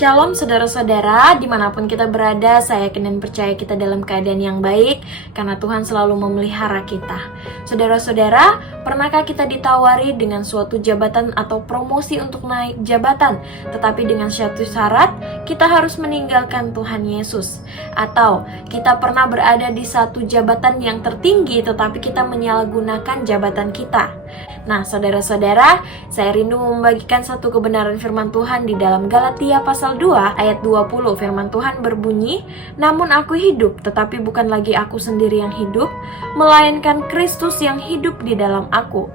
Shalom saudara-saudara, dimanapun kita berada, saya yakin dan percaya kita dalam keadaan yang baik, karena Tuhan selalu memelihara kita. Saudara-saudara, pernahkah kita ditawari dengan suatu jabatan atau promosi untuk naik jabatan, tetapi dengan satu syarat, kita harus meninggalkan Tuhan Yesus? Atau kita pernah berada di satu jabatan yang tertinggi, tetapi kita menyalahgunakan jabatan kita? Nah, saudara-saudara, saya rindu membagikan satu kebenaran firman Tuhan di dalam Galatia pasal 2 ayat 20. Firman Tuhan berbunyi, "Namun aku hidup, tetapi bukan lagi aku sendiri yang hidup, melainkan Kristus yang hidup di dalam aku."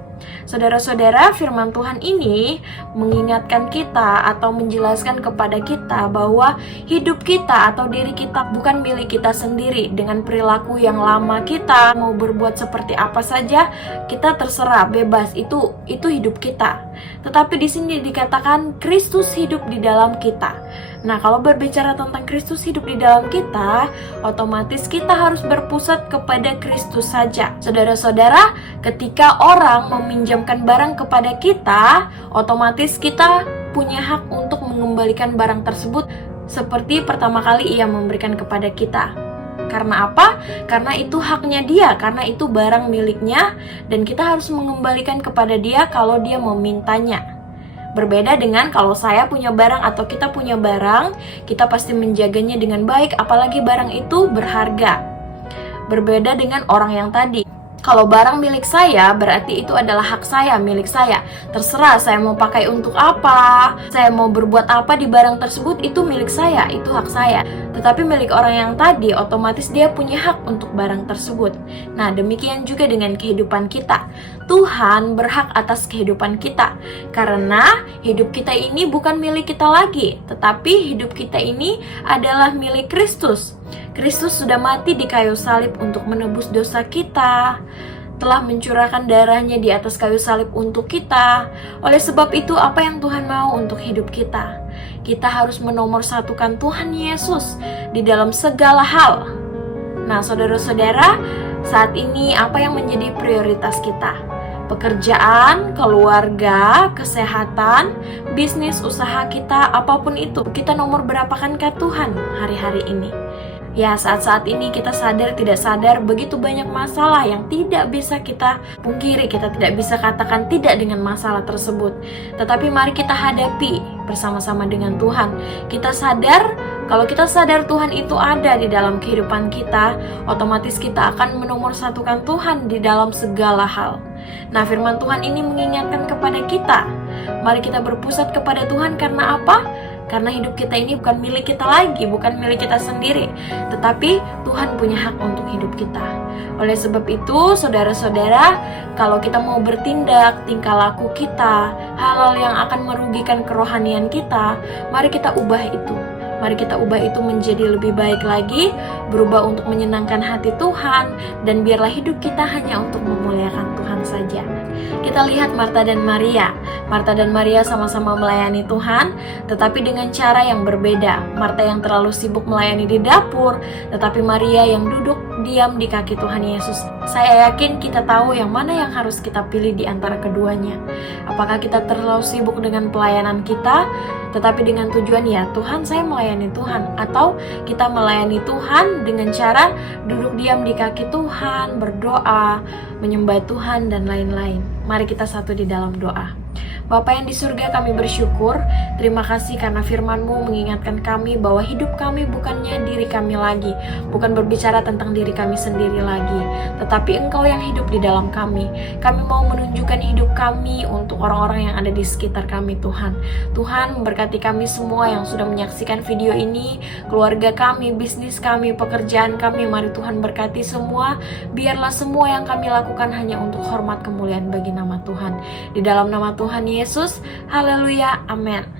Saudara-saudara, firman Tuhan ini mengingatkan kita atau menjelaskan kepada kita bahwa hidup kita atau diri kita bukan milik kita sendiri. Dengan perilaku yang lama kita mau berbuat seperti apa saja, kita terserah, bebas, itu hidup kita. Tetapi di sini dikatakan Kristus hidup di dalam kita. Nah, kalau berbicara tentang Kristus hidup di dalam kita, otomatis kita harus berpusat kepada Kristus saja. Saudara-saudara, ketika orang meminjamkan barang kepada kita, otomatis kita punya hak untuk mengembalikan barang tersebut seperti pertama kali ia memberikan kepada kita. Karena apa? Karena itu haknya dia, karena itu barang miliknya, dan kita harus mengembalikan kepada dia kalau dia memintanya. Berbeda dengan kalau saya punya barang atau kita punya barang, kita pasti menjaganya dengan baik, apalagi barang itu berharga. Berbeda dengan orang yang tadi. Kalau barang milik saya, berarti itu adalah hak saya, milik saya. Terserah saya mau pakai untuk apa, saya mau berbuat apa di barang tersebut, itu milik saya, itu hak saya. Tetapi milik orang yang tadi, otomatis dia punya hak untuk barang tersebut. Nah, demikian juga dengan kehidupan kita. Tuhan berhak atas kehidupan kita, karena hidup kita ini bukan milik kita lagi, tetapi hidup kita ini adalah milik Kristus. Kristus sudah mati di kayu salib untuk menebus dosa kita, telah mencurahkan darahnya di atas kayu salib untuk kita. Oleh sebab itu, apa yang Tuhan mau untuk hidup kita? Kita harus menomorsatukan Tuhan Yesus di dalam segala hal. Nah, saudara-saudara, saat ini apa yang menjadi prioritas kita? Pekerjaan, keluarga, kesehatan, bisnis, usaha kita, apapun itu, kita nomor berapakan ke Tuhan hari-hari ini? Ya, saat-saat ini kita sadar tidak sadar begitu banyak masalah yang tidak bisa kita pungkiri, kita tidak bisa katakan tidak dengan masalah tersebut. Tetapi mari kita hadapi bersama-sama dengan Tuhan. Kita sadar, kalau kita sadar Tuhan itu ada di dalam kehidupan kita, otomatis kita akan menomorsatukan Tuhan di dalam segala hal. Nah, firman Tuhan ini mengingatkan kepada kita, mari kita berpusat kepada Tuhan. Karena apa? Karena hidup kita ini bukan milik kita lagi, bukan milik kita sendiri, tetapi Tuhan punya hak untuk hidup kita. Oleh sebab itu, saudara-saudara, kalau kita mau bertindak, tingkah laku kita, hal-hal yang akan merugikan kerohanian kita, mari kita ubah itu. Mari kita ubah itu menjadi lebih baik lagi, berubah untuk menyenangkan hati Tuhan, dan biarlah hidup kita hanya untuk memuliakan Tuhan saja. Kita lihat Marta dan Maria. Marta dan Maria sama-sama melayani Tuhan, tetapi dengan cara yang berbeda. Marta yang terlalu sibuk melayani di dapur, tetapi Maria yang duduk diam di kaki Tuhan Yesus. Saya yakin kita tahu yang mana yang harus kita pilih di antara keduanya. Apakah kita terlalu sibuk dengan pelayanan kita, tetapi dengan tujuan, ya Tuhan, saya melayani Tuhan, atau kita melayani Tuhan dengan cara duduk diam di kaki Tuhan, berdoa, menyembah Tuhan, dan lain-lain. Mari kita satu di dalam doa. Bapa yang di surga, kami bersyukur, terima kasih karena firman-Mu mengingatkan kami bahwa hidup kami bukannya diri kami lagi, bukan berbicara tentang diri kami sendiri lagi, tetapi Engkau yang hidup di dalam kami. Kami mau menunjukkan hidup kami untuk orang-orang yang ada di sekitar kami, Tuhan. Tuhan, memberkati kami semua yang sudah menyaksikan video ini, keluarga kami, bisnis kami, pekerjaan kami. Mari Tuhan berkati semua, biarlah semua yang kami lakukan hanya untuk hormat kemuliaan bagi nama Tuhan. Di dalam nama Tuhan Yesus, haleluya, amin.